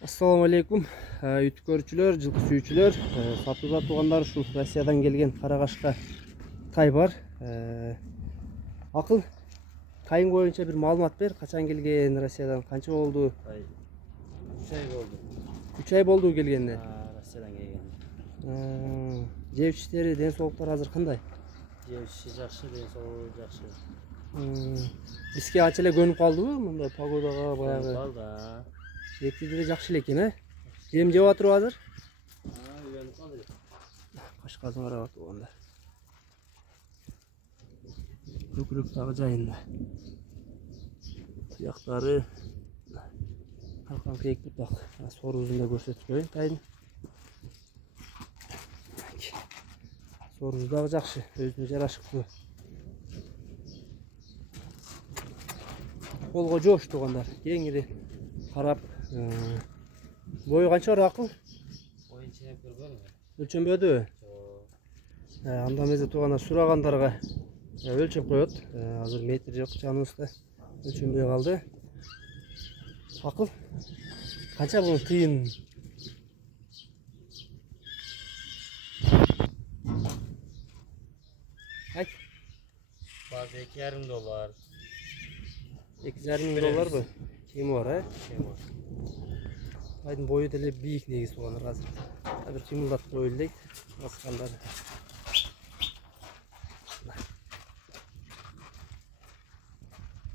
Assalamu alaikum, YouTube көрүүчүлөр, жылкы сүйүүчүлөр, сатууга туугандар, ушул Россиядан келген карагашка тай бар. Акыл, тайың боюнча бир маалымат бер, качан келген, Россиядан канча болду? 3 ай болду. 3 ай болду келгенине. Россиядан келген. Жеп иштери, ден соолуктары азыр кандай? Жеп иши жакшы, ден соолугу жакшы. Бизге анча эле көнүп калдыбы мындай погодага баягы? Калды. Жетиде эле жакшы экен, Жем жеп атырбы азыр? Үйрөнүп калды. Кашказын карап атып Көкүрөк дагы жайында. Туяктары калкан кээк бутак. Сорузун да көрсөтүп коеюн тайдын. Сорузу дагы жакшы, өзүнө жарашыктуу. Колго жоош туугандар, кеңири карап. Бою канча бар Акыл? Боюн ченеп көргөнбү? Өлчөнбөдүбү? Анда эмесе туугандар сурагандарга өлчөп коет. Азыр метр жок жаныбызда. Өлчөнбөй калды. Акыл, канча бунун тыйын? Айт. Базы $2,5. $2,5 кеми бар, Кем бар. Айдын бою деле бийик негиз туугандар азыр. Бир кыймылдатып коелу дейт. Баскандары.